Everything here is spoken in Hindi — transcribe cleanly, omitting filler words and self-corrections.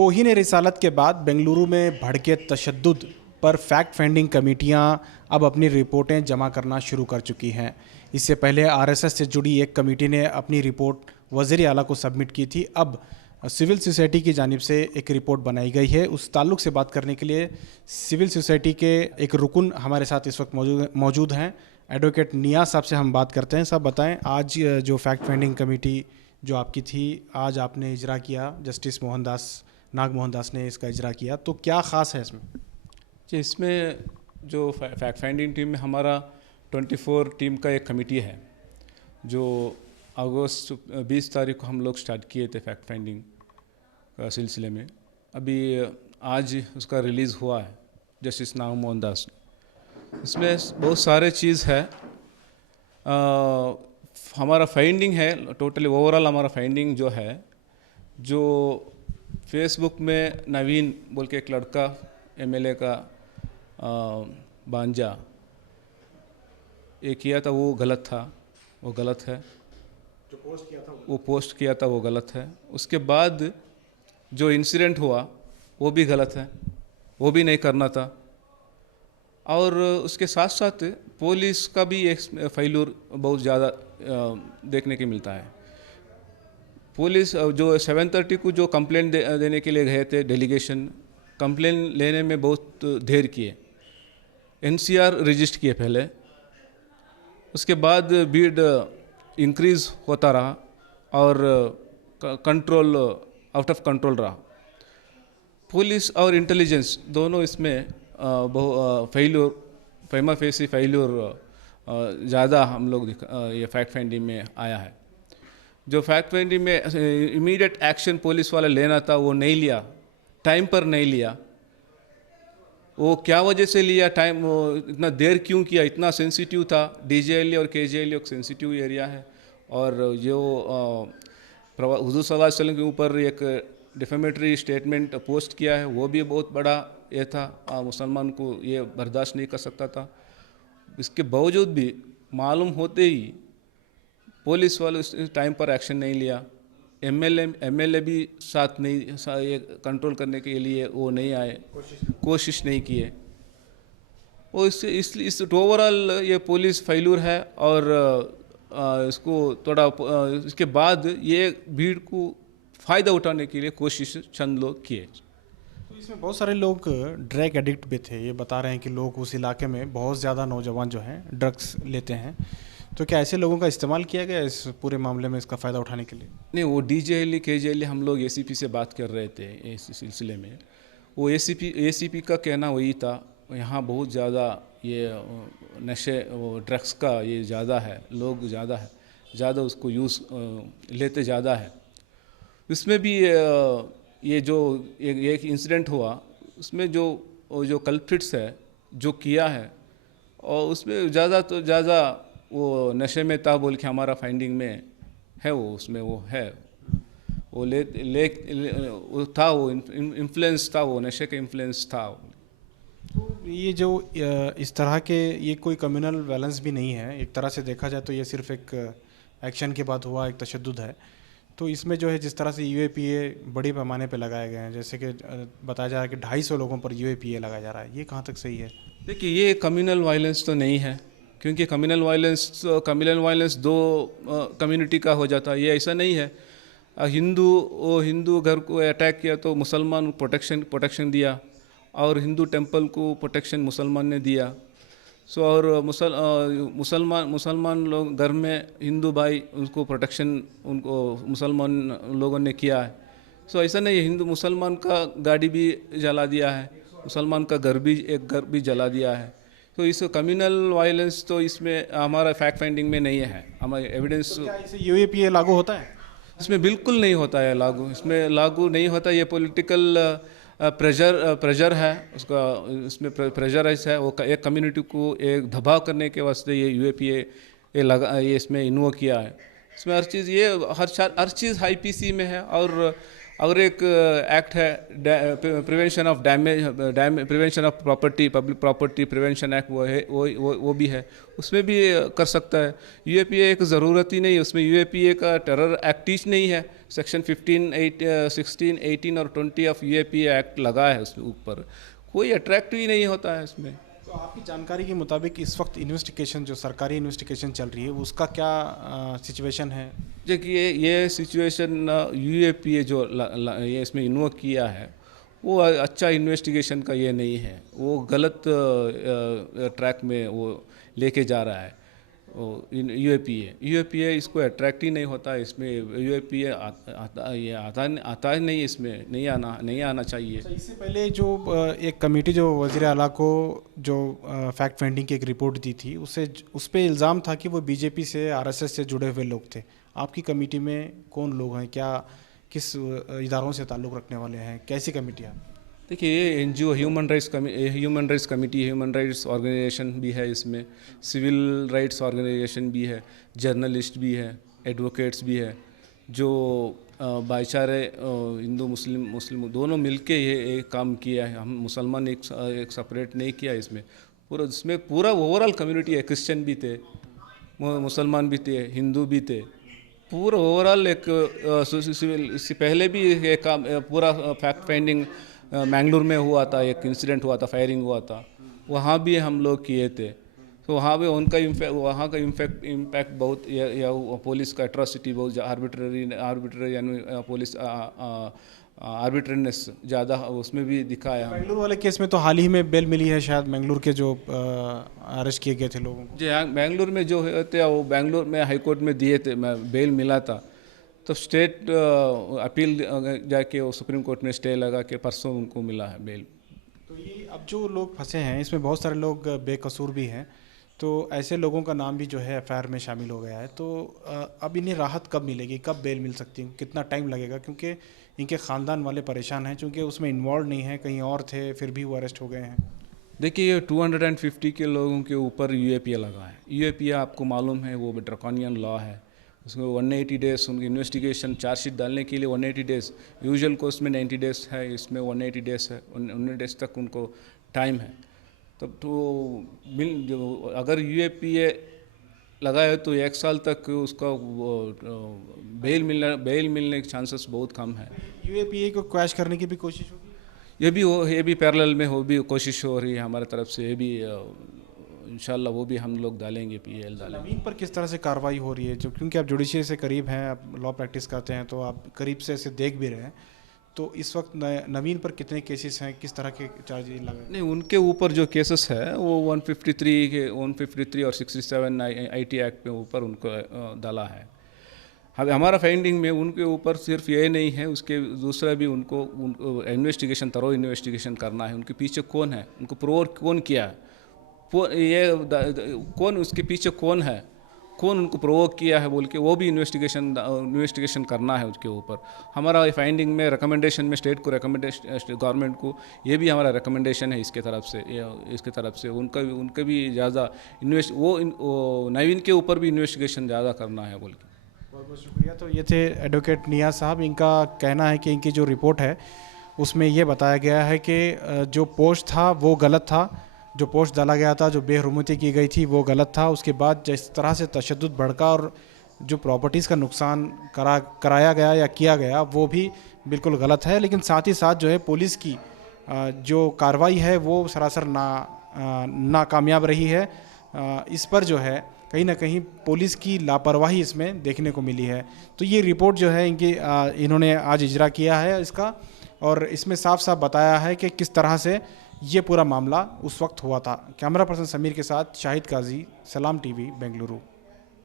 तौहीन रिसालत के बाद बेंगलुरु में भड़के तशद्दुद पर फैक्ट फाइंडिंग कमेटियां अब अपनी रिपोर्टें जमा करना शुरू कर चुकी हैं। इससे पहले आरएसएस से जुड़ी एक कमेटी ने अपनी रिपोर्ट वज़ीर आला को सबमिट की थी। अब सिविल सोसाइटी की जानिब से एक रिपोर्ट बनाई गई है। उस ताल्लुक़ से बात करने के लिए सिविल सोसाइटी के एक रुकन हमारे साथ इस वक्त मौजूद हैं। एडवोकेट नियाज साहब से हम बात करते हैं। साहब बताएं, आज जो फैक्ट फाइंडिंग कमेटी जो आपकी थी, आज आपने इजरा किया, जस्टिस नाग मोहन दास ने इसका इजरा किया, तो क्या ख़ास है इसमें? जी, इसमें जो फैक्ट फाइंडिंग टीम में हमारा 24 टीम का एक कमेटी है जो अगस्त 20 तारीख को हम लोग स्टार्ट किए थे फैक्ट फाइंडिंग का सिलसिले में। अभी आज उसका रिलीज़ हुआ है जस्टिस नाग मोहन दास। इसमें बहुत सारे चीज़ है। हमारा फाइंडिंग है टोटली ओवरऑल, हमारा फाइंडिंग जो है, जो फेसबुक में नवीन बोल के एक लड़का एमएलए का बांजा ये किया था, वो गलत था, वो गलत है। जो पोस्ट किया था वो पोस्ट किया था वो गलत है। उसके बाद जो इंसिडेंट हुआ वो भी गलत है, वो भी नहीं करना था। और उसके साथ साथ पुलिस का भी एक फेल्यूर बहुत ज़्यादा देखने के मिलता है। पुलिस जो 7:30 को जो कंप्लेंट देने के लिए गए थे डेलीगेशन, कंप्लेंट लेने में बहुत देर किए। एनसीआर रजिस्टर किए पहले, उसके बाद भीड़ इंक्रीज़ होता रहा और कंट्रोल आउट ऑफ कंट्रोल रहा। पुलिस और इंटेलिजेंस दोनों इसमें फैमा फेसी फेल्यूर ज़्यादा हम लोग ये फैक्ट फाइंडिंग में आया है। जो फैक्ट फाइंडिंग में इमीडिएट एक्शन पुलिस वाला लेना था वो नहीं लिया, टाइम पर नहीं लिया। वो क्या वजह से लिया, टाइम वो इतना देर क्यों किया? इतना सेंसिटिव था। डीजेएलए और केजेएलए एक सेंसिटिव एरिया है और जो हुजूर सल्लल्लाहु अलैहि वसल्लम के ऊपर एक डिफेमेटरी स्टेटमेंट पोस्ट किया है, वो भी बहुत बड़ा ये था। मुसलमान को ये बर्दाश्त नहीं कर सकता था। इसके बावजूद भी मालूम होते ही पुलिस वाले उस टाइम पर एक्शन नहीं लिया। एमएलए भी साथ नहीं, ये कंट्रोल करने के लिए वो नहीं आए, कोशिश नहीं किए। वो इस ओवरऑल ये पुलिस फेल्यूर है। और इसको थोड़ा इसके बाद ये भीड़ को फ़ायदा उठाने के लिए कोशिश चंद लोग किए। तो इसमें बहुत सारे लोग ड्रग एडिक्ट भी थे। ये बता रहे हैं कि लोग उस इलाके में बहुत ज़्यादा नौजवान जो हैं ड्रग्स लेते हैं। तो क्या ऐसे लोगों का इस्तेमाल किया गया इस पूरे मामले में इसका फ़ायदा उठाने के लिए? नहीं, वो डीजेएलए केजेएलए हम लोग एसीपी से बात कर रहे थे इस सिलसिले में। वो एसीपी का कहना वही था, यहाँ बहुत ज़्यादा ये नशे ड्रग्स का ये ज़्यादा है, लोग ज़्यादा उसको यूज़ लेते ज़्यादा है। इसमें भी ये जो एक इंसिडेंट हुआ, उसमें जो कल्प्रिट्स है जो किया है, और उसमें ज़्यादा तो ज़्यादा वो नशे में था बोल के हमारा फाइंडिंग में है। वो उसमें वो है, वो वो था, वो इन्फ्लुएंस था, वो नशे का इन्फ्लुएंस था। तो ये जो इस तरह के ये कोई कम्युनल वायलेंस भी नहीं है। एक तरह से देखा जाए तो ये सिर्फ एक एक्शन के बाद हुआ एक तशद्दुद है। तो इसमें जो है जिस तरह से यूएपीए बड़ी पैमाने पे लगाए गए हैं, जैसे कि बताया जा रहा है कि 250 लोगों पर यूएपीए लगाया जा रहा है, ये कहाँ तक सही है? देखिए, ये कम्युनल वायलेंस तो नहीं है, क्योंकि कम्युनल वायलेंस दो कम्युनिटी का हो जाता है। ये ऐसा नहीं है। हिंदू घर को अटैक किया तो मुसलमान प्रोटेक्शन दिया, और हिंदू टेंपल को प्रोटेक्शन मुसलमान ने दिया। सो और मुसलमान लोग घर में हिंदू भाई उनको प्रोटेक्शन उनको मुसलमान लोगों ने किया है। सो ऐसा नहीं है। हिंदू मुसलमान का गाड़ी भी जला दिया है, मुसलमान का घर भी जला दिया है। तो इस कम्युनल वायलेंस तो इसमें हमारा फैक्ट फाइंडिंग में नहीं है। हमारे एविडेंस तो क्या इसे यूएपीए लागू होता है? इसमें बिल्कुल नहीं होता है लागू। इसमें लागू नहीं होता। ये पॉलिटिकल प्रेशर है उसका। इसमें प्रेशराइज है। वो एक कम्युनिटी को एक दबाव करने के वास्ते ये यूएपीए ये इसमें इन्वोव किया है। इसमें हर चीज़ आईपीसी में है। और और एक एक्ट है prevention of prevention of property, public property prevention act, वो है, वो भी है, उसमें भी कर सकता है। यूएपीए एक ज़रूरत ही नहीं है उसमें, यूएपीए का टेरर एक्ट ही नहीं है। सेक्शन 16, 18 और 20 ऑफ यूएपीए एक्ट लगा है उसमें ऊपर, कोई अट्रैक्टिव ही नहीं होता है इसमें। तो आपकी जानकारी के मुताबिक इस वक्त इन्वेस्टिगेशन जो सरकारी इन्वेस्टिगेशन चल रही है उसका क्या सिचुएशन है? देखिए ये सिचुएशन यूएपीए जो ये इसमें इन्वोक किया है वो अच्छा इन्वेस्टिगेशन का ये नहीं है, वो गलत ट्रैक में वो लेके जा रहा है। यूएपीए इसको अट्रैक्ट ही नहीं होता, इसमें यूएपीए आता ही नहीं, इसमें नहीं आना चाहिए। अच्छा, इससे पहले जो एक कमेटी जो वज़ीर आला को जो फैक्ट फाइंडिंग की एक रिपोर्ट दी थी उस पे इल्ज़ाम था कि वो बीजेपी से आरएसएस से जुड़े हुए लोग थे। आपकी कमेटी में कौन लोग हैं, क्या किस इदारों से ताल्लुक़ रखने वाले हैं, कैसी कमेटी है? देखिए ये NGO human rights committee, human rights organization भी है, इसमें सिविल राइट्स ऑर्गेनाइजेशन भी है, जर्नलिस्ट भी है, एडवोकेट्स भी है, जो भाईचारे हिंदू मुस्लिम दोनों मिलके ये एक काम किया है। हम मुसलमान एक सेपरेट नहीं किया इसमें, इसमें पूरा ओवरऑल कम्युनिटी है, क्रिश्चियन भी थे, मुसलमान भी थे, हिंदू भी थे, पूरा ओवरऑल एक सिविल। इससे पहले भी एक काम पूरा फैक्ट फाइंडिंग मैंगलोर में हुआ था, एक इंसिडेंट हुआ था, फायरिंग हुआ था, वहाँ भी हम लोग किए थे। तो वहाँ भी उनका वहाँ का इम्पैक्ट बहुत, या पुलिस का एट्रॉसिटी बहुत आर्बिट्ररी यानी पुलिस आर्बिट्रेरीनेस ज़्यादा उसमें भी दिखाया। बेंगलुरु वाले केस में तो हाल ही में बेल मिली है शायद, बेंगलुरु के जो अरेस्ट किए गए थे लोगों को। जी हाँ, बेंगलुरु में जो थे वो बेंगलुरु में हाई कोर्ट में दिए थे, बेल मिला था, तो स्टेट अपील जाके वो सुप्रीम कोर्ट में स्टे लगा के परसों उनको मिला है बेल। तो ये अब जो लोग फंसे हैं इसमें बहुत सारे लोग बेकसूर भी हैं, तो ऐसे लोगों का नाम भी जो है एफआईआर में शामिल हो गया है। तो अब इन्हें राहत कब मिलेगी, कब बेल मिल सकती है, कितना टाइम लगेगा? क्योंकि इनके ख़ानदान वाले परेशान हैं, क्योंकि उसमें इन्वॉल्व नहीं है, कहीं और थे फिर भी वो अरेस्ट हो गए हैं। देखिए ये 250 के लोगों के ऊपर यूएपीए लगा है। यूएपीए आपको मालूम है वो ड्रैकोनियन लॉ है, उसमें 180 डेज़ उनकी इन्वेस्टिगेशन चार्जशीट डालने के लिए 180 डेज़, यूजुअल कोर्स में 90 डेज़ है, इसमें 180 डेज़ है, 19 डेज़ तक उनको टाइम है। तब तो जो अगर यूएपीए लगा है तो 1 साल तक उसका बेल मिलने के चांसेस बहुत कम है। यूएपीए को क्वैश करने की भी कोशिश होगी? ये भी पैरेलल में भी कोशिश हो रही है हमारे तरफ से, ये भी इंशाल्लाह वो भी हम लोग डालेंगे, पीएल डालेंगे। नवीन पर किस तरह से कार्रवाई हो रही है, जो क्योंकि आप जुडिशरी से करीब हैं, आप लॉ प्रैक्टिस करते हैं, तो आप करीब से इसे देख भी रहे हैं, तो इस वक्त नवीन पर कितने केसेस हैं, किस तरह के चार्जेस लगे? नहीं, उनके ऊपर जो केसेस है वो 153 और 67 आईटी एक्ट के ऊपर उनको डाला है। हमारा फाइंडिंग में उनके ऊपर सिर्फ ये नहीं है, उसके दूसरा भी उनको इन्वेस्टिगेशन, तरो इन्वेस्टिगेशन करना है, उनके पीछे कौन है, उनको प्रोवोक कौन किया है, कौन उसके पीछे कौन है, कौन उनको प्रोवोक किया है बोल के वो भी इन्वेस्टिगेशन करना है उसके ऊपर। हमारा फाइंडिंग में रिकमेंडेशन में स्टेट को गवर्नमेंट को ये भी हमारा रिकमेंडेशन है इसके तरफ से उनका भी ज़्यादा वो नवीन के ऊपर भी इन्वेस्टिगेशन ज़्यादा करना है बोल के। बहुत बहुत शुक्रिया। तो ये थे एडवोकेट नियाज़ साहब। इनका कहना है कि इनकी जो रिपोर्ट है उसमें ये बताया गया है कि जो पोस्ट था वो गलत था, जो पोस्ट डाला गया था, जो बेहरमती की गई थी वो गलत था। उसके बाद जिस तरह से तशद्दुद भड़का और जो प्रॉपर्टीज़ का नुकसान कराया गया या किया गया वो भी बिल्कुल गलत है। लेकिन साथ ही साथ जो है पुलिस की जो कार्रवाई है वो सरासर नाकामयाब रही है। इस पर जो है कहीं ना कहीं पुलिस की लापरवाही इसमें देखने को मिली है। तो ये रिपोर्ट जो है इन्होंने आज इजरा किया है इसका, और इसमें साफ साफ बताया है कि किस तरह से ये पूरा मामला उस वक्त हुआ था। कैमरा पर्सन समीर के साथ शाहिद काजी, सलाम टीवी, बेंगलुरु।